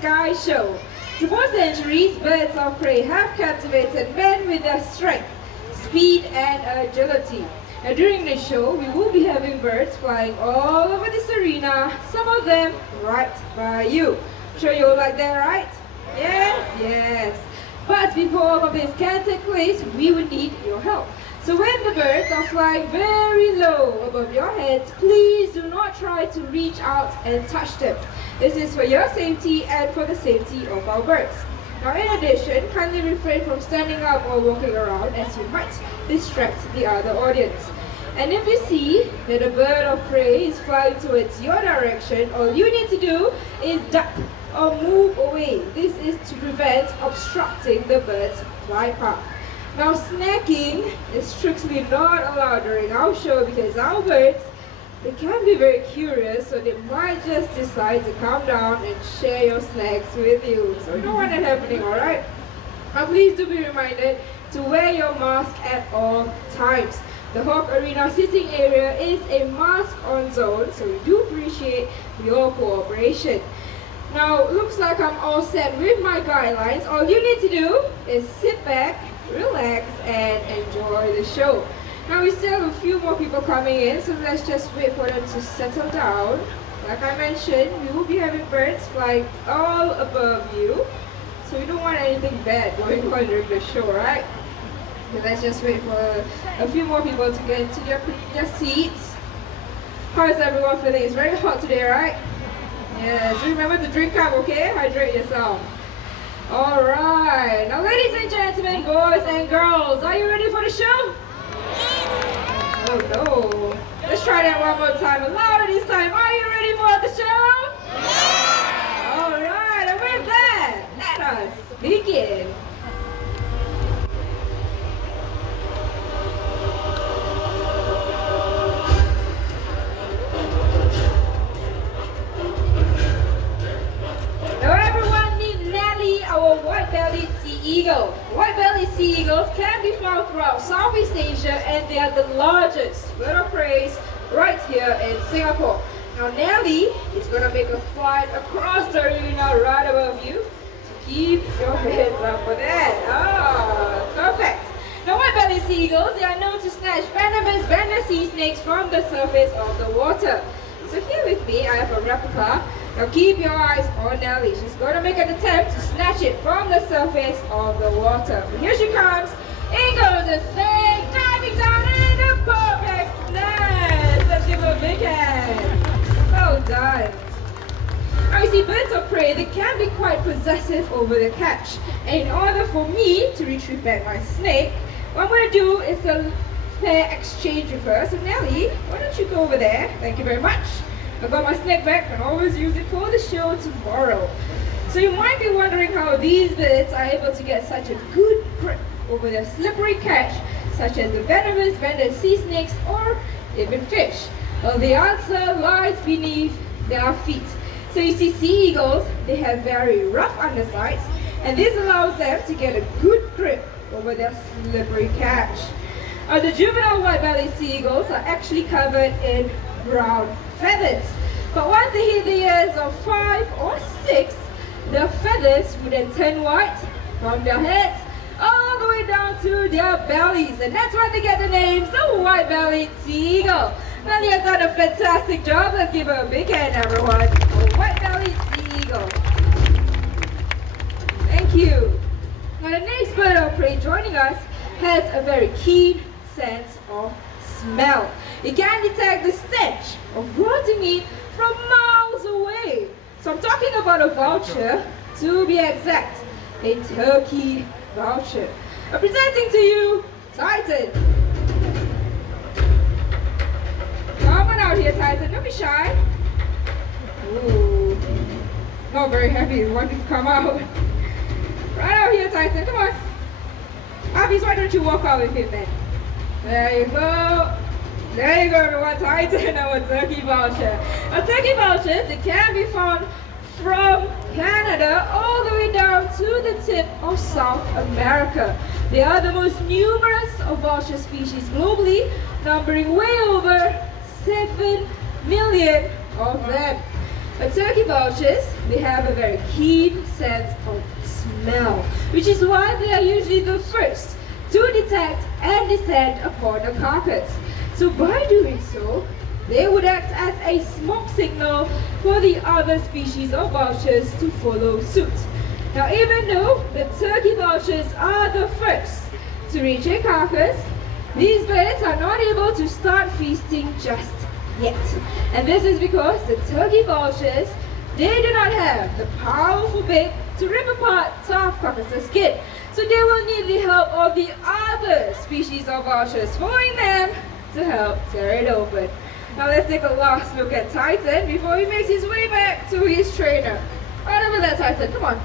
sky show. For centuries, birds of prey have captivated men with their strength, speed, and agility. Now, during the show, we will be having birds flying all over this arena, some of them right by you. I'm sure you'll like that, right? Yes, yes. But before all of this can take place, we will need your help. So when the birds are flying very low above your heads, please do not try to reach out and touch them. This is for your safety and for the safety of our birds. Now in addition, kindly refrain from standing up or walking around as you might distract the other audience. And if you see that a bird of prey is flying towards your direction, all you need to do is duck or move away. This is to prevent obstructing the bird's flight path. Now snacking is strictly not allowed during our show because our birds, they can be very curious, so they might just decide to come down and share your snacks with you. So you don't want that happening, alright? Now please do be reminded to wear your mask at all times. The Hawk Arena sitting area is a mask-on zone, so we do appreciate your cooperation. Now, looks like I'm all set with my guidelines. All you need to do is sit back, relax, and enjoy the show. Now, we still have a few more people coming in, so let's just wait for them to settle down. Like I mentioned, we will be having birds flying all above you, so we don't want anything bad going on during the show, right? So let's just wait for a few more people to get into their seats. How is everyone feeling? It's very hot today, right? Yes, remember to drink up, okay? Hydrate yourself. Alright, now ladies and gentlemen, boys and girls, are you ready for the show? Oh no. Let's try that one more time. Louder this time. Are you ready for the show? Alright, and with that, let us begin. Our white-bellied sea eagle. White-bellied sea eagles can be found throughout Southeast Asia and they are the largest bird of prey right here in Singapore. Now Nelly is going to make a flight across the arena right above you. So keep your heads up for that. Perfect. Now white-bellied sea eagles, they are known to snatch venomous sea snakes from the surface of the water. So here with me, I have a replica. Now keep your eyes on Nelly. She's going to make an attempt to snatch it from the surface of the water. Here she comes. In goes the snake, diving down in a perfect snatch. Let's give her a big hand. Well done. Now you see, birds of prey, they can be quite possessive over the catch. And in order for me to retrieve back my snake, what I'm going to do is a fair exchange with her. So Nelly, why don't you go over there? Thank you very much. I got my snake back and always use it for the show tomorrow. So you might be wondering how these birds are able to get such a good grip over their slippery catch, such as the venomous sea snakes or even fish. Well, the answer lies beneath their feet. So you see, sea eagles, they have very rough undersides, and this allows them to get a good grip over their slippery catch. The juvenile white-bellied sea eagles are actually covered in brown feathers. But once they hit the years of 5 or 6, the feathers would then turn white from their heads all the way down to their bellies. And that's why they get the names the white-bellied sea eagle. Nelly has done a fantastic job. Let's give her a big hand, everyone. A white-bellied sea eagle. Thank you. Now the next bird of prey joining us has a very keen sense of smell. It can detect the stench of rotting meat from miles away. So I'm talking about a vulture, to be exact, a turkey vulture. I'm presenting to you Titan. Come on out here, Titan. Don't be shy. Ooh, not very happy. Wanting to come out. Right out here, Titan. Come on. Abby's, why don't you walk out with him then? There you go. There you go, everyone. Titan, our turkey vulture. Now, turkey vultures, they can be found from Canada all the way down to the tip of South America. They are the most numerous of vulture species globally, numbering way over 7 million of them. But turkey vultures, they have a very keen sense of smell, which is why they are usually the first to detect and descend upon a carcass. So by doing so, they would act as a smoke signal for the other species of vultures to follow suit. Now, even though the turkey vultures are the first to reach a carcass, these birds are not able to start feasting just yet. And this is because the turkey vultures, they do not have the powerful beak to rip apart soft carcass skin. So they will need the help of the other species of vultures, following them to help tear it open. Now let's take a last look at Titan before he makes his way back to his trainer. Right over there, Titan, come on.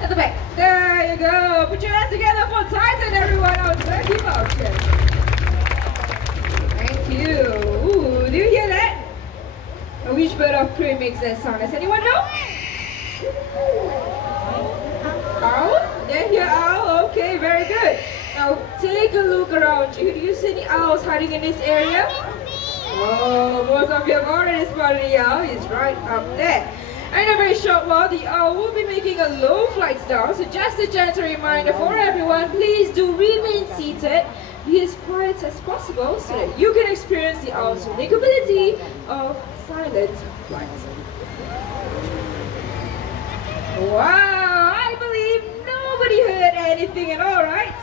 At the back. There you go. Put your hands together for Titan, everyone. Our turkey vulture. Thank you. Ooh, do you hear that? Which bird of prey makes that sound? Does anyone know? Owl? They hear owl? Okay, very good. Now take a look around you. Do you see any owls hiding in this area? Oh, most of you have already spotted the owl. He's right up there. In a very short while, the owl will be making a low flight down. So just a gentle reminder for everyone, please do remain seated. Be as quiet as possible so that you can experience the owl's unique ability of silent flight. Wow, I believe nobody heard anything at all, right?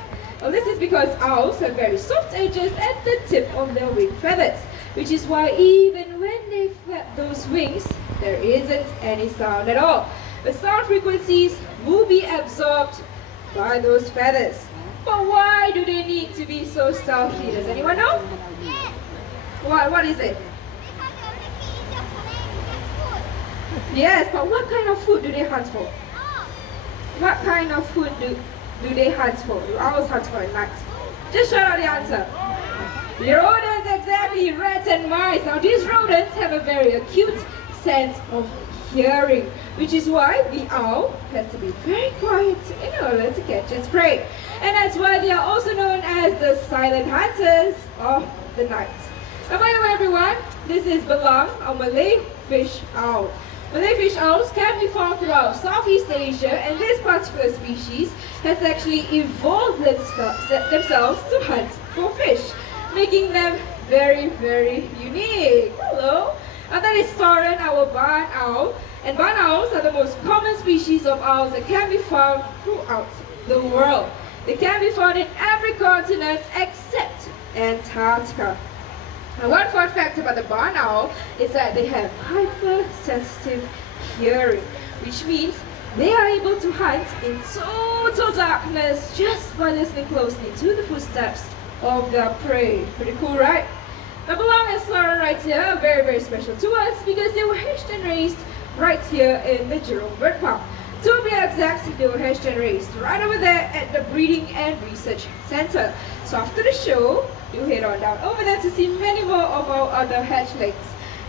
Well, this is because owls have very soft edges at the tip of their wing feathers, which is why even when they flap those wings, there isn't any sound at all. The sound frequencies will be absorbed by those feathers. But why do they need to be so stealthy? Does anyone know? What is it? Yes, but what kind of food do they hunt for? What kind of food do they hunt for? Do owls hunt for at night? Just shout out the answer. Rodents, exactly, rats and mice. Now these rodents have a very acute sense of hearing, which is why the owl has to be very quiet in order to catch its prey. And that's why they are also known as the silent hunters of the night. Now by the way, everyone, this is Belang, a Malay fish owl. Malay fish owls can be found throughout Southeast Asia, and this particular species has actually evolved themselves to hunt for fish, making them very, very unique. Hello. And that is Soren, our barn owl. And barn owls are the most common species of owls that can be found throughout the world. They can be found in every continent except Antarctica. Now, one fun fact about the barn owl is that they have hypersensitive hearing, which means they are able to hunt in total darkness just by listening closely to the footsteps of their prey. Pretty cool, right? Now, Belang and Soren right here are very, very special to us because they were hatched and raised right here in the Jurong BirdPark. To be exact, they were hatched and raised right over there at the Breeding and Research Center. So after the show, you head on down over there to see many more of our other hatchlings.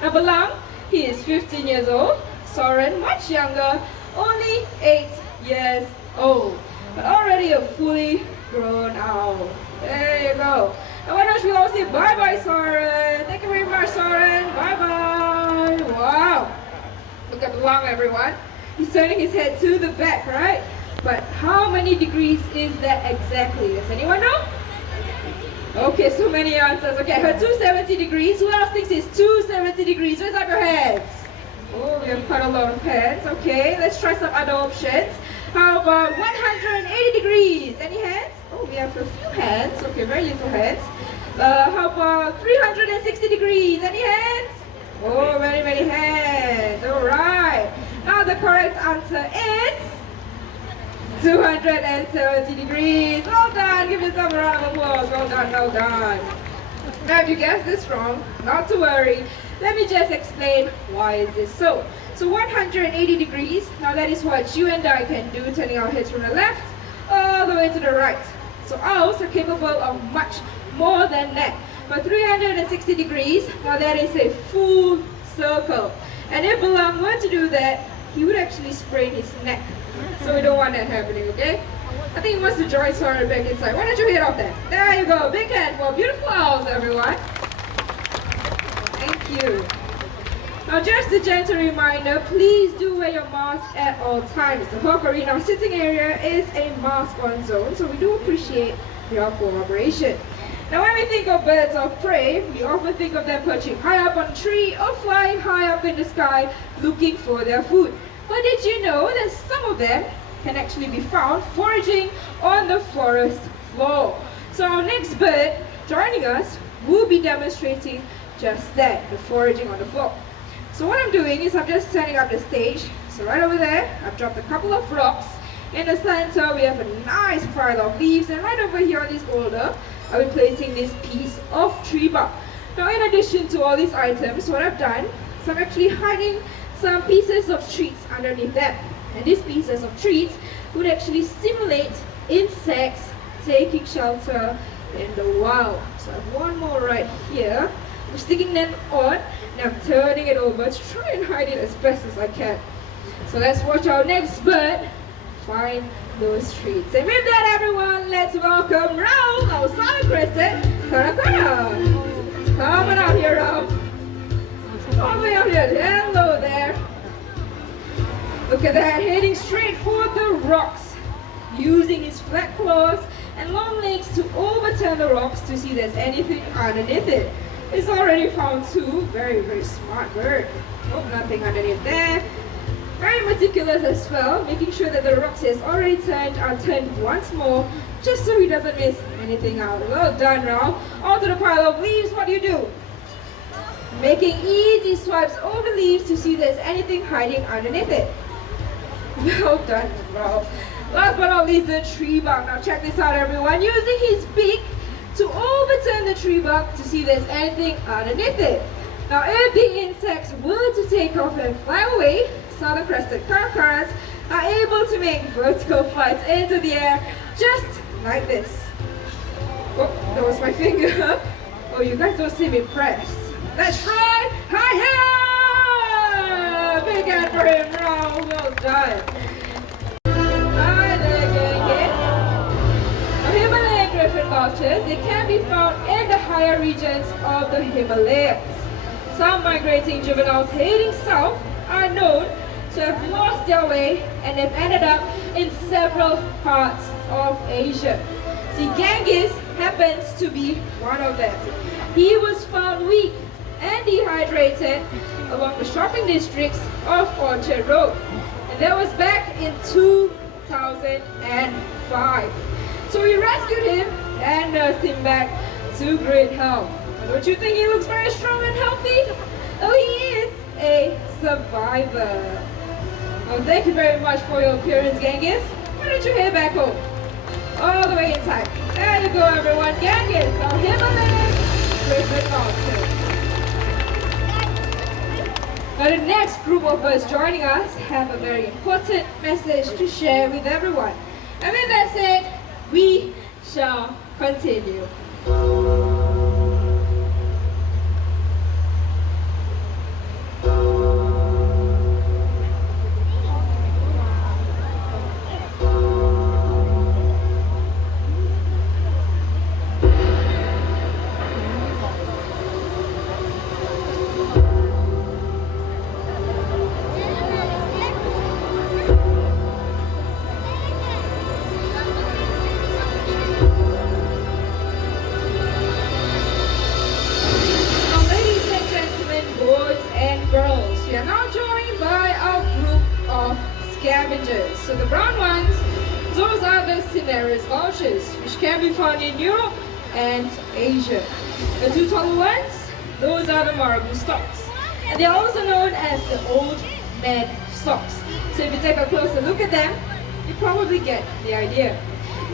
Now, Belang, he is 15 years old. Soren, much younger, only 8 years old, but already a fully grown owl. There you go. And why don't we all say bye-bye, Soren? Thank you very much, Soren. Bye-bye. Wow. Look at Belang, everyone. He's turning his head to the back, right? But how many degrees is that exactly? Does anyone know? Okay, so many answers. Okay, I heard 270 degrees. Who else thinks it's 270 degrees? Raise up your hands. Oh, we have quite a lot of hands. Okay, let's try some other options. How about 180 degrees? Any hands? Oh, we have a few hands. Okay, very little hands. How about 360 degrees? Any hands? Oh, many, many hands. All right. Now the correct answer is 270 degrees. Well done. Give yourself a round of applause. Well done, well done. Now if you guessed this wrong, not to worry. Let me just explain why is this so. So 180 degrees, now that is what you and I can do, turning our heads from the left all the way to the right. So owls are capable of much more than that. But 360 degrees, now that is a full circle. And if Belang were to do that, he would actually sprain his neck. So we don't want that happening, okay? I think he wants to join Soren back inside. Why don't you head off there? There you go. Big hand for beautiful owls, everyone. Thank you. Now just a gentle reminder, please do wear your mask at all times. The hawkery in our sitting area is a mask-on zone, so we do appreciate your cooperation. Now when we think of birds of prey, we often think of them perching high up on a tree or flying high up in the sky looking for their food. But did you know that some of them can actually be found foraging on the forest floor? So our next bird joining us will be demonstrating just that, the foraging on the floor. So what I'm doing is I'm just setting up the stage. So right over there, I've dropped a couple of rocks. In the center, we have a nice pile of leaves, and right over here on this boulder, I'll be placing this piece of tree bark. Now in addition to all these items, what I've done is I'm actually hiding some pieces of treats underneath them. And these pieces of treats would actually simulate insects taking shelter in the wild. So I have one more right here. I'm sticking them on and I'm turning it over to try and hide it as best as I can. So let's watch our next bird find those treats. And with that, everyone, let's welcome Raul, our sun-crested Karakara. Come on out here, Raul. All the way out here. Hello there. Look at that, heading straight for the rocks, using his flat claws and long legs to overturn the rocks to see if there's anything underneath it. It's already found two. Very, very smart bird. Hope nothing underneath there. Very meticulous as well, making sure that the rocks he has already turned are turned once more, just so he doesn't miss anything out. Well done, Raul. Onto the pile of leaves, what do? Making easy swipes over the leaves to see if there's anything hiding underneath it. Well done, Raul. Last but not least, the tree bark. Now check this out, everyone. Using his beak to overturn the tree bark to see if there's anything underneath it. Now if the insects were to take off and fly away, southern crested caracaras are able to make vertical flights into the air just like this. Oh, that was my finger. Oh, you guys don't seem impressed. Let's try high. Big hand for him, Raul. Well done. Hi there, gang. Himalayan griffin vultures, they can be found in the higher regions of the Himalayas. Some migrating juveniles heading south are known to have lost their way and have ended up in several parts of Asia. See, Genghis happens to be one of them. He was found weak and dehydrated along the shopping districts of Orchard Road. And that was back in 2005. So we rescued him and nursed him back to great health. Don't you think he looks very strong and healthy? Oh, he is a survivor. Well, thank you very much for your appearance, Genghis. Why don't you head back home? All the way inside. There you go, everyone. Genghis, our Himalayan griffin vulture. Now the next group of us joining us have a very important message to share with everyone. And with that said, we shall continue. Scavengers. So the brown ones, those are the cinereous vultures, which can be found in Europe and Asia. The two taller ones, those are the marabou storks. And they're also known as the old man storks. So if you take a closer look at them, you probably get the idea.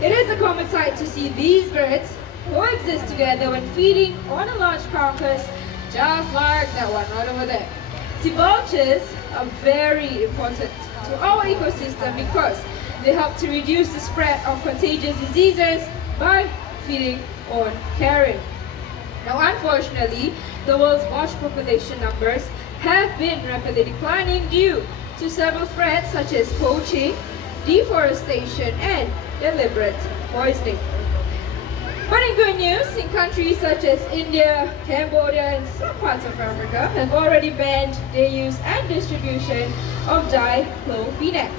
It is a common sight to see these birds coexist together when feeding on a large carcass, just like that one right over there. See, vultures are very important to our ecosystem because they help to reduce the spread of contagious diseases by feeding on carrion. Now, unfortunately, the world's vulture population numbers have been rapidly declining due to several threats such as poaching, deforestation, and deliberate poisoning. But in good news, in countries such as India, Cambodia, and some parts of Africa have already banned their use and distribution of diclofenac,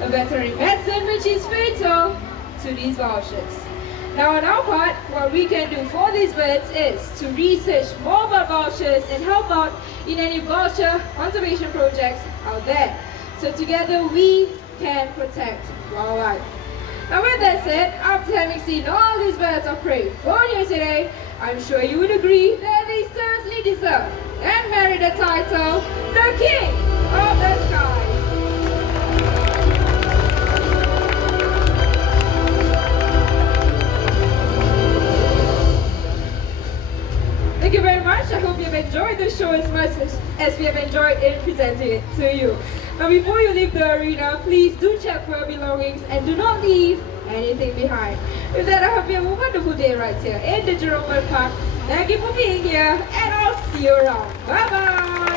a veterinary medicine which is fatal to these vultures. Now on our part, what we can do for these birds is to research more about vultures and help out in any vulture conservation projects out there. So together we can protect wildlife. Now with that said, after having seen all these birds of prey flown here today, I'm sure you would agree that they certainly deserve and merit the title, the King of the Skies. Thank you very much. I hope you've enjoyed the show as much as we have enjoyed in presenting it to you. Now before you leave the arena, please do check for your belongings and do not leave anything behind. With that, I hope you have a wonderful day right here in the Jurong BirdPark. Thank you for being here and I'll see you around. Bye bye.